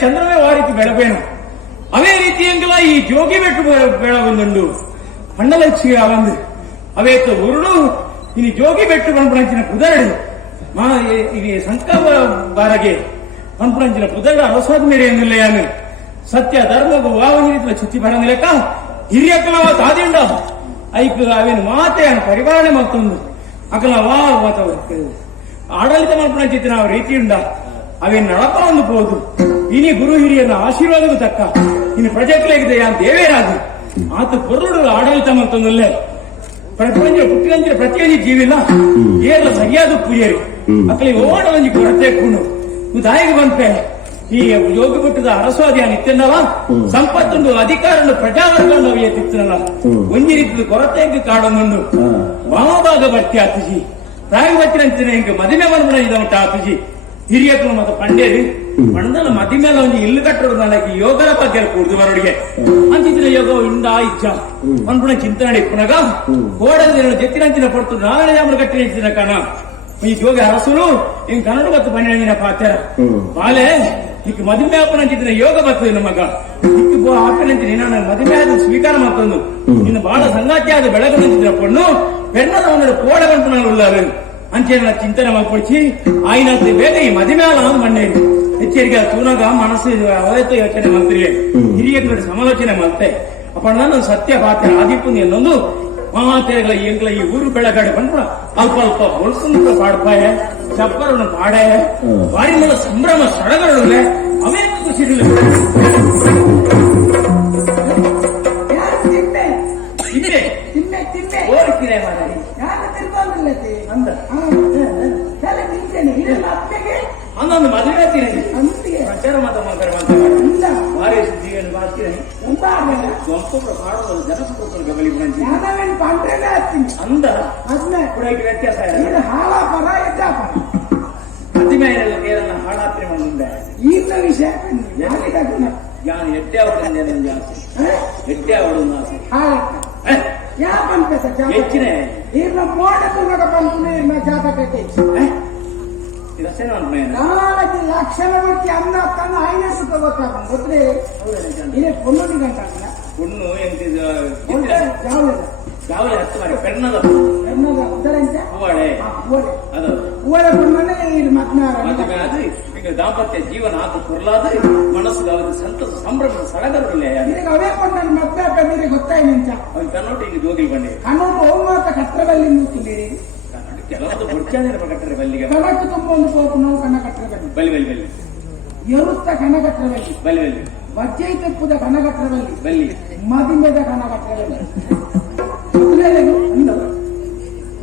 ಚಂದ್ರವೇ ವಾರಿತು ಬೆಳಬೇನು ಅವೇ ರೀತಿಯಂಗಲ ಈ ಜೋಗಿ ಬೆಟ್ಟು ಬೆಳಗೊಂಡು ಪಂಡಲಕ್ಷಿ ಅವಂದು ಅವೇತು ಉರುಡು ಇನಿ ಜೋಗಿ ಬೆಟ್ಟು ಪಂಪಣಂಚಿನ ಪುದರಡು ಇನಿ ಸಂಕ ಬಾರಗೆ ಪಂಪಣಂಚಿನ ಪುದರಡು ಅವಸಾದ ಮೇರೆ ಎನ್ನುಲ್ಲೆಯಾನು ಸತ್ಯ ಧರ್ಮಗೂ ವಾವನಿರಿತ ಚುಚ್ಚಿ ಬರಂದಿಲೆಕ್ಕ ಹಿರಿಯಕ್ಕಲವ ತಾದಿಂಡ ಐಕ್ ಅವೇನು ಮಾತೆ ಅನ್ನು ಪರಿಪಾಲನೆ ಮತ್ತೊಂದು ಅಕಲ ವಾ ಆಡಳಿತ ಮಲ್ಪಣಂಚಿತ್ತಿನ ರೀತಿಯುಂಡ ಅವೇನು ನಡಪ ಒಂದು ಬೋದು ಇನಿ ಗುರು ಹಿರಿಯರ ಆಶೀರ್ವಾದಕ್ಕೂ ತಕ್ಕ ಇನ್ನು ಪ್ರಜೆಗಳಿಗೆ ದೇವೇರಾದು ಆತ ಪೊರುಳು ಆಡಳಿತ ಮತ್ತೊಂದಲ್ಲೇ ಪ್ರಪಂಚ ಪುಟ್ಟಿನಂಚಿನ ಪ್ರತಿಯೊಂದು ಜೀವಿನ ಏನ ಸರಿಯಾದ ಪೂಜೆರು ಅಕ್ಕಲಿ ಓಡಲಂಜಿ ಕೊರತೆ ಕೂಡು ತಾಯಿಗೆ ಬಂತೆ ಈ ಯೋಗ ಬಿಟ್ಟದ ಅರಸ್ವಾದಿ ನಿತ್ಯನವ ಸಂಪತ್ತೊಂದು ಅಧಿಕಾರನು ಪ್ರಜಾವರ್ಗವನ್ನು ಅವಿಯ ತಿತ್ತನಲ್ಲ ಒಂಜಿ ರೀತಿಯ ಕೊರತೆಗೆ ಕಾಡೊಂದು ವಾಮಭಾಗ ಭರ್ತಿ ಆತುಜಿ ಪ್ರಾಯ ಬಚ್ಚಿನಂಚಿನ ಹಿಂಗೆ ಮದುವೆ ಮರ್ಮಣ ಇದಂಟ ಆತುಜಿ ಹಿರಿಯಕ್ಕಳು ಮತ್ತು ಪಂಡೇರಿ ಪಂಡಲ ಮದಿ ಮೇಲೆ ಒಂದು ಇಲ್ಲು ಕಟ್ಟೋದು ನನಗೆ ಯೋಗದ ಬಗ್ಗೆ ಕೂಡುದು ಬರೋಡಿಗೆ ಅಂತಿದ್ರೆ ಯೋಗ ಇಂದ ಇಚ್ಛ ಅನ್ಪುಣ ಚಿಂತನೆ ಪುನಗ ಓಡದ ಜತ್ತಿನಂಚಿನ ಪಡ್ತು ನಾರಾಯಣ ಜಾಮರು ಕಟ್ಟಿನ ಕಾಣ ಈ ಯೋಗ ಅರಸುಲು ಹಿಂಗ್ ಕನ್ನಡ ಮತ್ತು ಪನ್ನೆರಡಿನ ಪಾತ್ರ ಬಾಲೆ ಈಗ ಮದುವೆ ಅಪ್ಪನಂಚಿನ ಯೋಗ ಬರ್ತದೆ ನಮಗ ಇಕ್ಕು ಅಪ್ಪನಂಚಿನ ನಾನು ಮದುವೆ ಆದ ಸ್ವೀಕಾರ ಮತ್ತೊಂದು ಇನ್ನು ಬಹಳ ಸಂಗಾತಿಯಾದ ಬೆಳಗನಂಚಿನ ಪಣ್ಣು ಪೆಣ್ಣದ ಒಂದು ಕೋಡ ಬಂತು ನಾನು ಉಳ್ಳಾವೆ ಅಂಚೆನ ಚಿಂತನೆ ಮಾಡ್ಕೊಡ್ಸಿ ಆಯ್ನಂತೆ ಬೇಗ ಈ ಮದುವೆಯಾಲ ಮಣ್ಣೇನು ಹೆಚ್ಚರಿಗೆ ತೂನಾಗ ಮನಸ್ಸು ಅವತ್ತು ಯೋಚನೆ ಮಾಡ್ತೀರಿ ಹಿರಿಯ ಸಮಾಲೋಚನೆ ಮಾಡ್ತೆ ಅಪ್ಪ ನಾನು ಸತ್ಯ ಪಾತ್ರ ಆದಿಪ್ಪು ಎಲ್ಲೊಂದು ಮಾತೆಗಳ ಎಂಗ್ಲ ಈ ಊರು ಬೆಳಗಡೆ ಬಂದ್ರ ಅಲ್ಪ ಅಲ್ಪ ಹೊಲ್ಸು ಪಾಡ್ಪಾಯ ಚಪ್ಪರನ್ನು ಪಾಡೆ ಬಾರಿ ಮೇಲೆ ಸಂಭ್ರಮ ಸಡಗರಳೆ ಅವೇ ಖುಷಿ ಓಡ್ತೀನಿ ಅಂದೊಂದು ಮದುವೆ ಆಗ್ತೀನಿ ಪ್ರಚಾರ ಮಾತ್ರ ಭಾರಿ ಜೀವನ ಮಾಡ್ತೀನಿ ಪಾಡೋದು ಜನಪದ ಗಮಲಿ ಅಂದ ಕುಡಕ್ಕೆ ವ್ಯತ್ಯಾಸ ಮದುವೆಯಲ್ಲ ಕೇರಳ ಹಾಳಾತ್ರೆ ಮುಂದೆ ಈಗ ವಿಷಯ ಯಾನು ಎಟ್ಟೆ ಅವಳು ಜಾಸ್ತಿ ಎಟ್ಟೆ ಅವಳು ಹೆಚ್ಚಿನ ಲಕ್ಷಣ ಬಟ್ಟಿ ಅನ್ನ ತನ್ನ ಐನಸ್ ಗೊತ್ತಾಗ್ತದೆ ಇದೇ ಪೊಣ್ಣು ಗಂಟ ಪುಣ್ಣು ಯಾವಲೆ ಹತ್ತು ಮಾಡಿ ಪೆಣ್ಣದ ಹೂವಳೆ ಅದು ಹೂವಳೆ ಪುಣ್ಣನೆ ಇದು ಮದುವೆ ಆದ್ರೆ ಈಗ ದಾಂಪತ್ಯ ಜೀವನ ಆತ ಕೊರ್ಲಾದ ಮನಸ್ಸಿಗೆ ಅವರ ಸಂತಸ ಸಂಭ್ರಮದ ಸಡಗರವಿಲ್ಲ ಅವೇ ಕೊಂಡಲ್ಲಿ ಮತ್ತೆ ಬಂದಿರಿ ಗೊತ್ತಾಯ್ತು ಅವ್ನು ಕನ್ನೋಟ ಈಗ ಜೋಗಿ ಬಂದೆ ಕನ್ನೋಟ ಹೋಗುವಂತ ಕಟ್ಟಡದಲ್ಲಿ ನಿಂತಿದ್ದೀರಿ ಕೆಲವೊಂದು ಬುಡ್ಚಾನೆ ಕಟ್ಟರೆ ಬಲ್ಲಿಗೆ ಕಣಕ್ಕೆ ತುಂಬ ಒಂದು ನಾವು ಕಣ್ಣ ಕಟ್ಟರೆ ಬಲ್ಲಿ ಬಲ್ಲಿ ಬಲ್ಲಿ ಎರುತ್ತ ಕನಗಟ್ಟರಲ್ಲಿ ಬಲ್ಲಿ ಬಲ್ಲಿ ಬಜ್ಜೆ ತೆಪ್ಪುದ ಕನಗಟ್ಟರಲ್ಲಿ ಬಲ್ಲಿ ಮದಿಮೆದ ಕನಗಟ್ಟರಲ್ಲಿ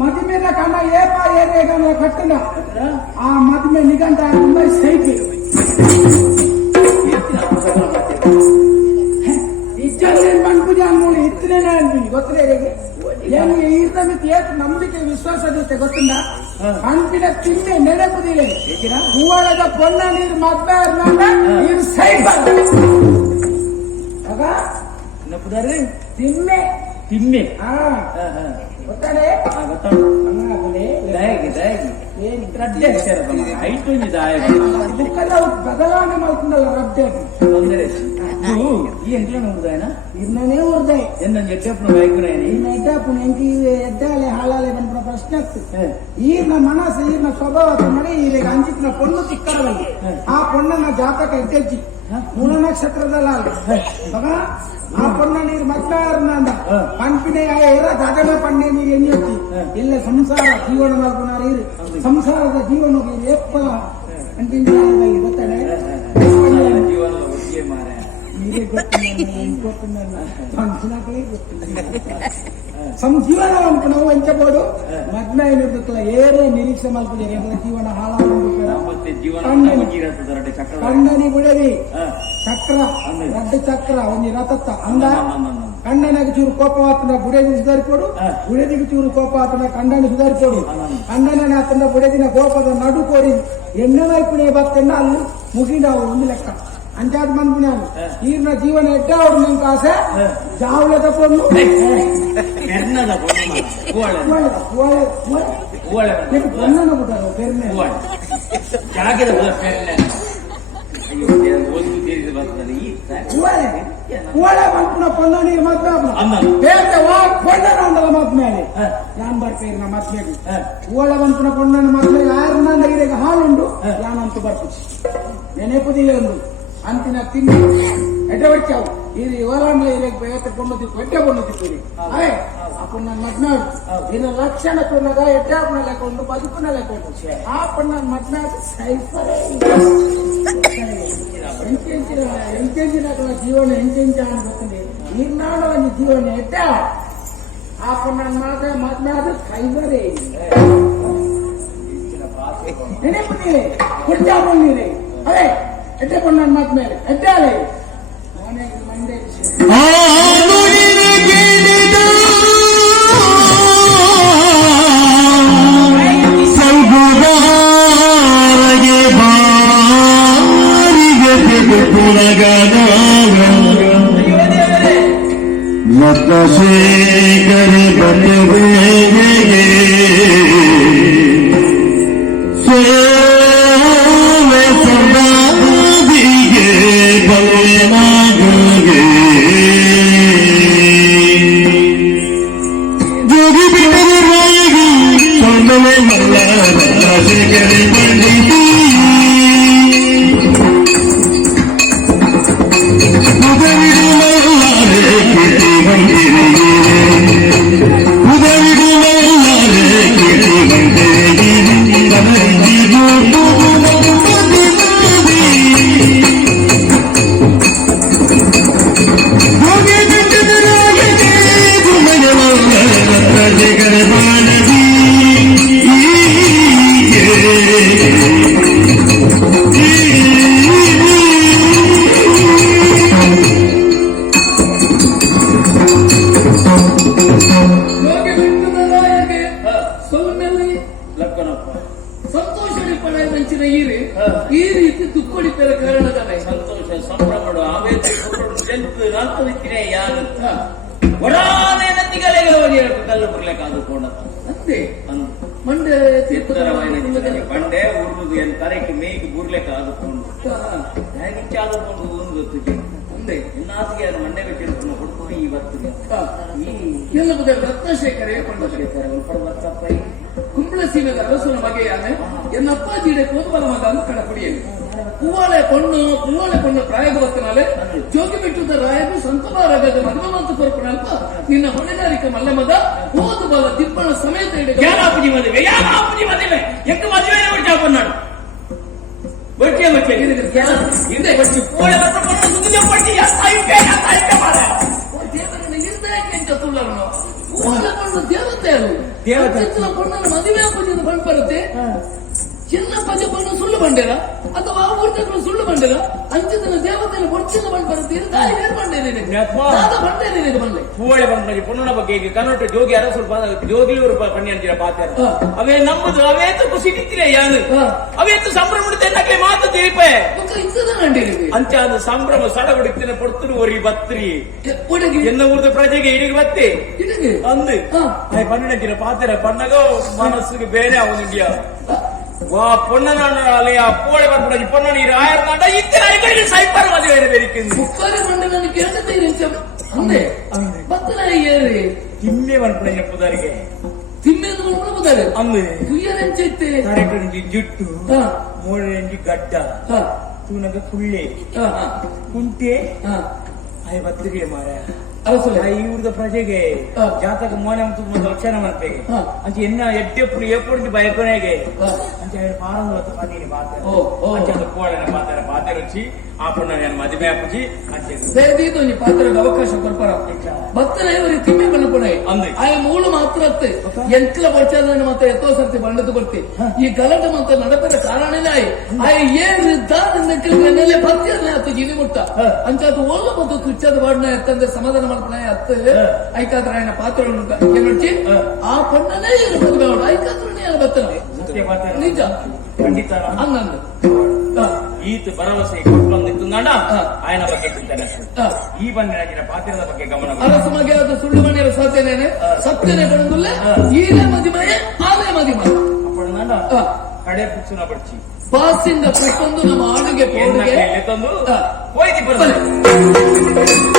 ಮದಿಮೆದ ಕಣ ಏಪ ಏರಿಯಾಗ ಕಟ್ಟಿದ ಆ ಮದಿಮೆ ನಿಗಂಟ ಸೈಕಲ್ ಇಚ್ಚೇನು ಮನ್ಪುಜ ನೋಡಿ ಇತ್ತನೇನೆ ಅನ್ಬಿಡಿ ಗೊತ್ತಲೇ ಹೆಂಗೆ ಈತ ಮಿತಿ ಏತ್ ನಂಬಿಕೆ ವಿಶ್ವಾಸ ಜೊತೆ ಗೊತ್ತಿಲ್ಲ ಹಂಪಿನ ತಿನ್ನೆ ನೆನಪುದಿಲ್ಲ ಹೂವಳದ ಪೊನ್ನ ನೀರು ಮದ್ವೆ ನೀರು ಸೈಕಲ್ ಆಗ ನೆನಪುದಾರೆ ತಿನ್ನೆ ತಿನ್ನೆ ಗೊತ್ತಾಳೆ ಬದಲಾವಣೆ ಮಾಡ್ಕೊಂಡಲ್ಲ ರಡ್ಡೆ ఈ ఎంట్లో ఉంది ఆయన ఇన్ననే ఊరుదాయి ఏంటని చెప్పినప్పుడు వైకుడు ఆయన ఎడ్డాపును ఎంకి ఎడ్డాలి హాళాలి అన్న ప్రశ్న ఈయన మనసు ఈయన స్వభావం ಮಾಡಿ ಈಗ ಅಂಚಿನ ಪೊಣ್ಣು ತಿಕ್ಕರವಲ್ಲಿ ಆ ಪೊಣ್ಣನ ಜಾತಕ ಎದ್ದೆಜ್ಜಿ ಮೂಲ ನಕ್ಷತ್ರದಲ್ಲ ಆ ಪೊಣ್ಣ ನೀರು ಮಕ್ಕಳಂದ ಪಂಪಿನ ಇರ ಗಗನ ಪಣ್ಣೆ ನೀರು ಎಣ್ಣಿ ಇಲ್ಲ ಸಂಸಾರ ಜೀವನ ಮಾಡ್ಕೊಂಡಾರ ಸಂಸಾರದ ಜೀವನ ಎಪ್ಪ ಅಂಟಿಂದ ಗೊತ್ತಾಳೆ ಜೀವನದ ಉದ್ಯ ಮಾರ ಸಂಜೀವನ ಅಂತ ನಾವು ಎಂಚಬಹುದು ಮಗ್ನ ಏನಿರ್ತಲ್ಲ ಏರೇ ನಿರೀಕ್ಷೆ ಮಾಡ್ಕೊಳ್ಳಿ ಜೀವನ ಕಣ್ಣನಿ ಬಿಡವಿ ಚಕ್ರ ರಡ್ಡ ಚಕ್ರ ಒಂದು ರಥತ್ತ ಅಂದ ಕಣ್ಣನಿಗೆ ಚೂರು ಕೋಪ ಆತನ ಬುಡದಿ ಸುಧಾರಿಕೊಡು ಬುಡದಿಗೆ ಚೂರು ಕೋಪ ಆತನ ಕಣ್ಣನಿ ಸುಧಾರಿಕೊಡು ಕಣ್ಣನ ಆತನ ಬುಡದಿನ ಕೋಪದ ನಡು ಕೋರಿ ಎಣ್ಣೆ ವೈಪುಣಿ ಭಕ್ತನ್ನ ಅಲ್ಲಿ ಮುಗಿದಾವು ಒಂದು ಲೆಕ್ಕ ಅಂಚಾದ ಮನ್ಪುಣ್ಯಾನು ಈರ್ನ ಜೀವನ ಎಡ್ಡ ಅವ್ರು ನಂಗೆ ಆಸೆ ಜಾವಳದ ಪೊಣ್ಣು ಪೊಣ್ಣನ ಬಿಟ್ಟಾರ ಬೆರ್ನೆ ಓಳೆ ಮನ್ಪುಣ ಪೊಣ್ಣ ನೀರು ಮದ್ವೆ ಪೊಣ್ಣನ ಉಂಡಲ್ಲ ಮದ್ಮೇಲೆ ಯಾನ್ ಬರ್ತೀರಿ ನಾ ಮದ್ಮೆಗೆ ಓಳೆ ಮನ್ಪುಣ ಪೊಣ್ಣನ ಮದ್ಮೆಗೆ ಆರ್ನ ನೀರಿಗೆ ಹಾಲುಂಡು ಯಾನಂತೂ ಬರ್ತೀವಿ ನೆನೆಪುದಿಲ್ಲ ಒಂದು ಅಂತಿನ ತಿಂಡಿ ಎಡ್ಡ ಹೊಡ್ಚಾವು ಇದು ಓಲಾಂಡ್ಲ ಇರಕ್ಕೆ ಪೊಣ್ಣು ತಿಕ್ಕು ಎಡ್ಡ ಪೊಣ್ಣು ತಿಕ್ಕಿರಿ ಅವೇ ಅಪ್ಪ ನನ್ನ ಮದ್ನಾಡು ಇನ್ನು ಲಕ್ಷಣ ಕೊಡದ ಎಡ್ಡಾಪನ ಲೆಕ್ಕೊಂಡು ಬದುಕುನ ಲೆಕ್ಕೊಂಡು ಆ ಪಣ್ಣ ಮದ್ನಾಡು ಸೈಫರೇ ಎಂತೆಂಚಿನ ಜೀವನ ಎಂತೆಂಚ ಅನ್ಬೇಕಂದ್ರೆ ಈರ್ನಾಡ ಒಂದು ಜೀವನ ಎಡ್ಡ ಆ ಪಣ್ಣ ಮಾತ್ರ ಮದ್ನಾಡು ಸೈಫರೇ ನೆನಪುತ್ತೀರಿ ಕೊಡ್ತಾ ಬಂದಿರಿ ಅವೇ ಎಡ್ಡ ಪಣ್ಣ ಮದ್ಮೇಲೆ ಎಡ್ಡಾಲೆ ಮನೆಗೆ ಮಂಡೆ ಶೇಖರ ಬಲವೇಗೆ ಸೋವೆ ಸದಾದಿಗೆ ಬಲನಾಗೆ ಜೋಗಿ ಬಿಟ್ಟರೆ ರಾಗಿ ಸೊಂದವೆ ಮಲ್ಲ ಶೇಖರ ಬಂದಿದ್ದೀ ಈ ರೀತಿ ದುಃಖಡಿತರ ಕಾರಣದಲ್ಲಿ ಸಂತೋಷ ಸಂಭ್ರಮಡು ಆವೇಶ ನಾಲ್ಕು ಯಾರು ಒಡಾನೆ ನದಿಗಳಿಗೆ ಹೋಗಿ ಕಲ್ಲು ಬರ್ಲಿಕ್ಕಾದ ಕೋಣ ಅಂತೆ ಮಂಡ್ಯ ಬಂಡೆ ಉರುದು ಏನು ತರಕ್ಕೆ ಮೇಯ್ಗೆ ಬುರ್ಲೆಕ್ಕ ಆದುಕೊಂಡು ಹೇಗೆ ಚಾದುಕೊಂಡು ಒಂದು ಗೊತ್ತಿದೆ ಮುಂದೆ ಇನ್ನಾಸಿಗೆ ಅದು ಮಂಡ್ಯ ಬೆಟ್ಟಿರ್ಕೊಂಡು ಹುಡುಕೊಂಡು ಇವತ್ತಿಗೆ ಕೆಲವು ರತ್ನಶೇಖರ ಕುಂಬಳ ಸೀಮೆದ ಅರಸನ ಬಗೆಯಾನೆ ಎನ್ನಪ್ಪಾಜಿയുടെ ಕೋಪಲ ಮಗ ಕಡಪಡಿಯಲ್ಲಿ ಪೂವಾಳೆ ಪೊಣ್ಣು ಪ್ರಾಯಗೊತ್ತನಾಲೆ ಜೋಗಿ ಬಿಟ್ಟುದ ರಾಯನು ಸಂತಮಾರಾಗದ ಮಗವಂತ ಕೊರಪನಲ್ಪ ನಿನ್ನ ಹೊಣೆಗಾರಿಕೆ ಮಲ್ಲ ಮಗ ಹೋದ ಬಲ ದಿಬ್ಬಣ ಸಮೇತ ಯಾರಾಪುಜಿ ಮದುವೆ ಎಕ್ಕ ಮದುವೆ ಬಿಡ್ತಾ ಬಂದಾಡು ಬಟ್ಟೆ ಹಿಂದೆ ಬಚ್ಚಿ ಪೋಳೆ ಬರ್ಕೊಂಡು ಮುಂದೆ ಬಚ್ಚಿ ಸಾಯುಕೆ ಮಾಡ ದೇವರನ್ನ ಇರ್ದಾಕೆ ಅಂತ ತುಳ್ಳನು ಪೂಜೆ ಕೊಂಡು ದೇವತೆ ಅದು ದೇವತೆ. ಚಿತ್ರ ಕೊಂಡನ್ನು ಮದುವೆ ಪೂಜೆದು ಬಂದು ಬರುತ್ತೆ ಚಿನ್ನ ಪೂಜೆ ಕೊಂಡು ಸುಳ್ಳು ಬಂಡೇರ ಅಥವಾ ಊಟಗಳು ಸುಳ್ಳು ಬಂಡೇರ ಅಂಚಿನ ದೇವತೆಯನ್ನು ಹೊಚ್ಚಿನ ಬಂದು ಬರುತ್ತೆ ಇರ್ದಾಯಿ ಬೇರೆ ಬಂಡೇನೆ ಬಂಡೇನೆ ಬಂದೆ ಪೂಳೆ ಬಂದು ಪೊನ್ನನ ಬಗ್ಗೆ ಈಗ ಕನ್ನಡ ಜೋಗಿ ಅರಸರು ಜೋಗಿಯವರು ಪಣ್ಣಿ ಅಂತೀರ ಪಾತ್ರ ಅವೇ ನಮ್ಮದು ಅವೇತು ಖುಷಿ ನಿಂತಿರ ಯಾನು ಅವೇತು ಸಂಭ್ರಮ ತೆನ್ನಕ್ಕೆ ಮಾತು ತಿರಿಪೆ ಇಂಥದ ನಂಡಿರಿ ಅಂಚ ಅದು ಸಂಭ್ರಮ ಸಡಗುಡಿತಿನ ಪೊರ್ತರು ಒರಿ ಬತ್ರಿ ಒಡಗಿ ಎನ್ನ ಊರದ ಪ್ರಜೆಗೆ ಇಡಿಗೆ ಬತ್ತೆ ಇದಕ್ಕೆ ಅಂದು ಪಣ್ಣನಂತಿನ ಪಾತ್ರ ಪಣ್ಣಗೋ ಮನಸ್ಸಿಗೆ ಬೇರೆ ಅವನಿಂಡಿಯ ವಾ ಪೊನ್ನನ ಅಲೆಯ ಪೋಳೆ ಬಂದ್ಬಿಡ ಪೊನ್ನನಿ ರಾಯರ್ ನಾಟ ಇತ್ತಿನ ಕಡೆಗೆ ಸೈಪರ್ ಮದುವೆ ಬೇರಿಕ್ಕಿಂದು ಮುಕ್ಕಾರಿ ಮಂಡಲನ್ನು ಕೇಳ್ತೀರಿ ಅಂದೆ ಬತ್ತಲ ಏರಿ ತಿಮ್ಮೆ ಬಂದ್ಬಿಡ ಪುದಾರಿಗೆ ತಿಮ್ಮೆದು ಮುಳುಗುತ್ತಾರೆ ಅಂದು ಕುಯ್ಯರೆಂಚೈತೆ ತರೆಕಡಿಂಜಿ ಜುಟ್ಟು ಮೋಳೆಂಜಿ ಗಡ್ಡ ತೂನಗ ಕುಳ್ಳೆ ಕುಂಟೆ ಆಯ್ ಬತ್ತಿಗೆ ಮಾರ ಅರಸು ಇವ್ರದ ಪ್ರಜೆಗೆ ಜಾತಕ ಮೋನೆ ಲಕ್ಷಣ ಮರ್ಪೆಗೆ ಅಂಚೆ ಎನ್ನ ಎಡ್ಡೆಪ್ಪು ಎಪ್ಪುಡಿಂದು ಭಯಕೊನೆಗೆ ಅಂತ ಹೇಳಿ ಪಾರಂದು ಹೊತ್ತು ಪನ್ನೀನಿ ಪಾತ್ರ ಕೋಳನ ಪಾತ್ರ వచ్చి ಆ ಪುಣ್ಣ ನಾನು ಮದುವೆ ಹಾಕಿ ಅಂಚೆ ಸೇರಿದ್ದು ಈ ಪಾತ್ರದ ಅವಕಾಶ ಕೊಡ್ಪಾರ ಭಕ್ತನ ಇವರು ತಿಮ್ಮೆ ಬಂದ್ಕೊಡೆ ಅಂದೆ ಆಯ ಮೂಳು ಮಾತ್ರ ಅತ್ತೆ ಎಂಟ್ಲ ಬರ್ಚಾದ ಮತ್ತೆ ಎತ್ತೋ ಸರ್ತಿ ಬಂಡದು ಬರ್ತಿ ಈ ಗಲಾಟೆ ಮತ್ತೆ ನಡಪದ ಕಾರಣನೇ ಆಯ ಏನಿದ್ದ ಭಕ್ತಿಯನ್ನ ಅತ್ತು ಗಿನಿ ಮುಟ್ಟ ಅಂಚಾದ ಓಲ್ಲ ಮತ್ತು ತುಚ್ಚದ ಬಾಡ್ನ ಎತ್ತಂದ್ರೆ ಸಮಾಧಾನ ಮಾಡ್ಕೊಂಡ ಅತ್ತೆ ಐಕಾದ್ರ ఆయన ಪಾತ್ರವನ್ನು ಏನೊಚ್ಚಿ ಆ ಪಣ್ಣನೇ ಇರು ಮದುವೆ ಮಾಡ ಐಕಾದ್ರನೇ ಅಲ್ಲ ಬತ್ತನ ನಿಜ ಖಂಡಿತ ಹಂಗಂದು ಈತ ಭರವಸೆ ಕೊಟ್ಬಂದಿತ್ತು ನಾಡ ಆಯನ ಬಗ್ಗೆ ಚಿಂತನೆ ಈ ಬಂದಿನ ಪಾತ್ರದ ಬಗ್ಗೆ ಗಮನ ಅರಸ ಮಗೆ ಅದು ಸುಳ್ಳು ಮನೆಯ ಸಾಧ್ಯನೇನೆ ಸತ್ಯನೇ ಬಂದುಲ್ಲ ಈಗೇ ಮದಿಮಯೇ ಆಲೇ ಮದಿಮ ಅಪ್ಪಣ ನಾಡ ಕಡೆ ಪುಚ್ಚುನ ಬಡ್ಚಿ ಬಾಸಿಂದ ಪ್ರತಿಯೊಂದು ನಮ್ಮ ಆಡುಗೆ ತಂದು ಹೋಯ್ತಿ ಬರ್ತದೆ